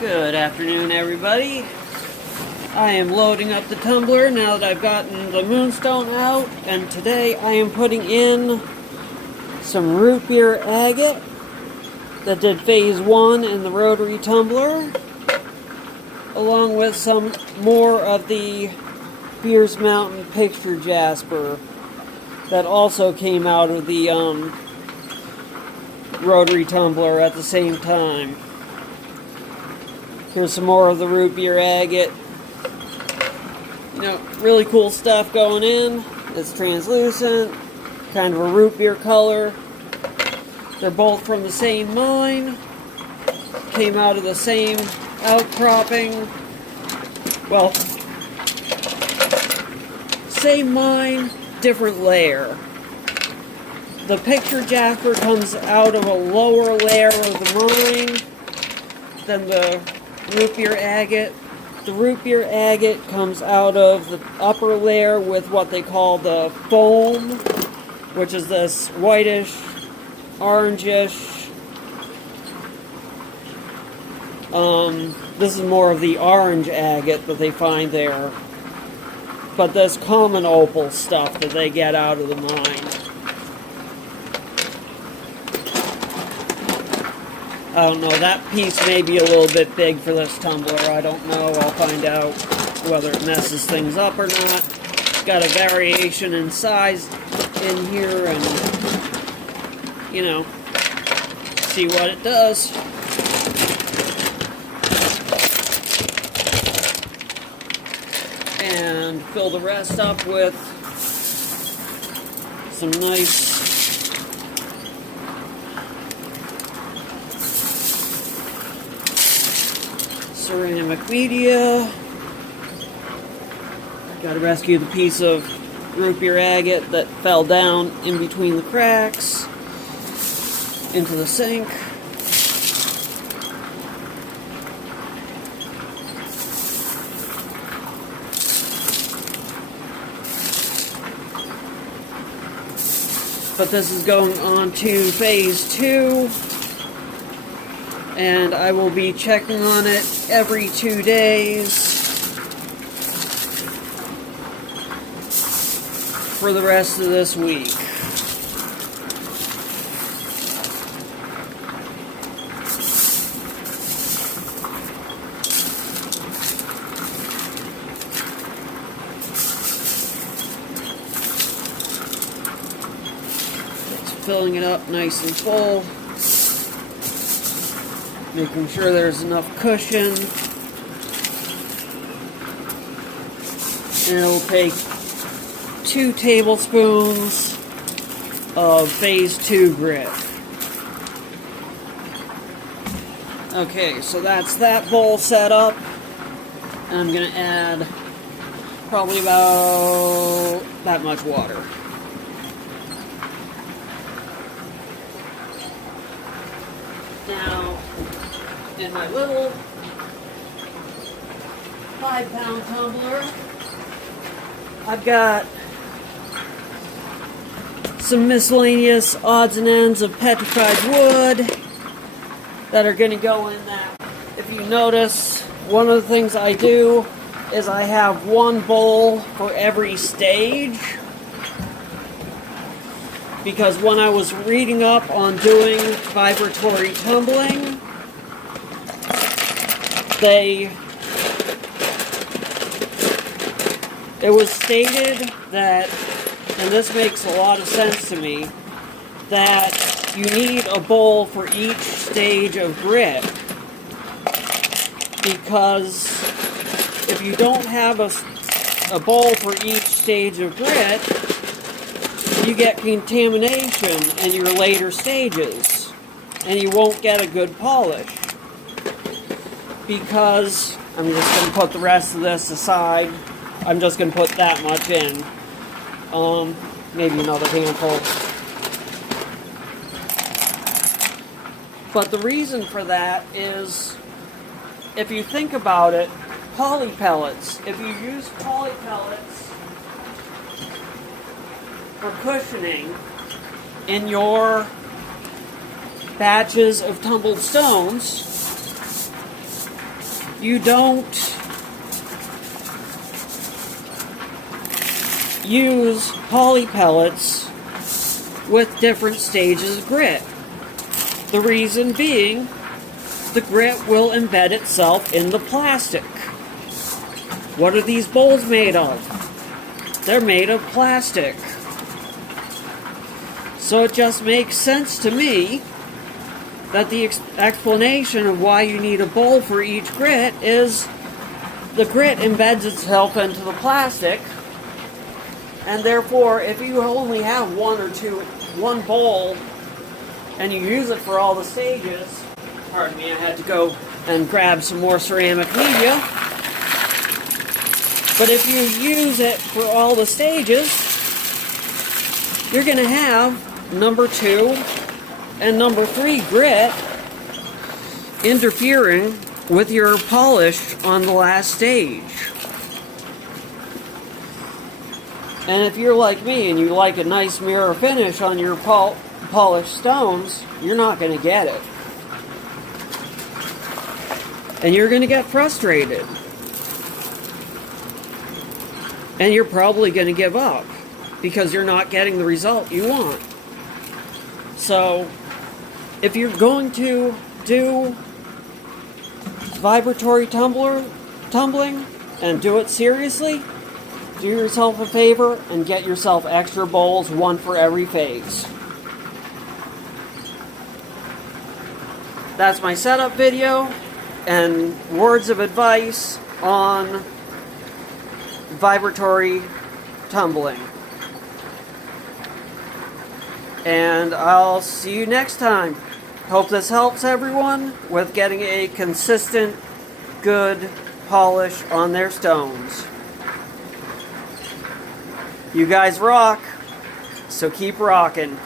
Good afternoon, everybody. I am loading up the tumbler now that I've gotten the moonstone out, and today I am putting in some root beer agate that did phase 1 in the rotary tumbler, along with some more of the Beers Mountain picture jasper that also came out of the rotary tumbler at the same time. Here's some more of the root beer agate. You know, really cool stuff going in. It's translucent, kind of a root beer color. They're both from the same mine. Came out of the same outcropping. Well, same mine, different layer. The picture jasper comes out of a lower layer of the mine than the root beer agate. The root beer agate comes out of the upper layer with what they call the foam, which is this whitish, orangish. This is more of the orange agate that they find there. But this common opal stuff that they get out of the mine. I don't know, that piece may be a little bit big for this tumbler. I don't know. I'll find out whether it messes things up or not. It's got a variation in size in here and, you know, see what it does. And fill the rest up with some nice ceramic media. Got to rescue the piece of root beer agate that fell down in between the cracks into the sink. But this is going on to phase 2. And I will be checking on it every 2 days for the rest of this week. Just filling it up nice and full. Making sure there's enough cushion. And it'll take 2 tablespoons of phase 2 grit. Okay, so that's that bowl set up. And I'm going to add probably about that much water. Now, in my little 5-pound tumbler, I've got some miscellaneous odds and ends of petrified wood that are going to go in that. If you notice, one of the things I do is I have one bowl for every stage. Because when I was reading up on doing vibratory tumbling, it was stated that, and this makes a lot of sense to me, that you need a bowl for each stage of grit. Because if you don't have a bowl for each stage of grit, you get contamination in your later stages, and you won't get a good polish. Because, I'm just going to put the rest of this aside, I'm just going to put that much in. Maybe another handful. But the reason for that is, if you think about it, poly pellets. If you use poly pellets for cushioning in your batches of tumbled stones, you don't use poly pellets with different stages of grit. The reason being, the grit will embed itself in the plastic. What are these bowls made of? They're made of plastic. So it just makes sense to me that the explanation of why you need a bowl for each grit is the grit embeds itself into the plastic, and therefore if you only have one bowl and you use it for all the stages, pardon me, I had to go and grab some more ceramic media, but if you use it for all the stages, you're going to have number 2 and number 3 grit interfering with your polish on the last stage. And if you're like me and you like a nice mirror finish on your polished stones, you're not going to get it. And you're going to get frustrated. And you're probably going to give up because you're not getting the result you want. So, if you're going to do vibratory tumbling and do it seriously, do yourself a favor and get yourself extra bowls, one for every phase. That's my setup video and words of advice on vibratory tumbling. And I'll see you next time. Hope this helps everyone with getting a consistent, good polish on their stones. You guys rock, so keep rocking.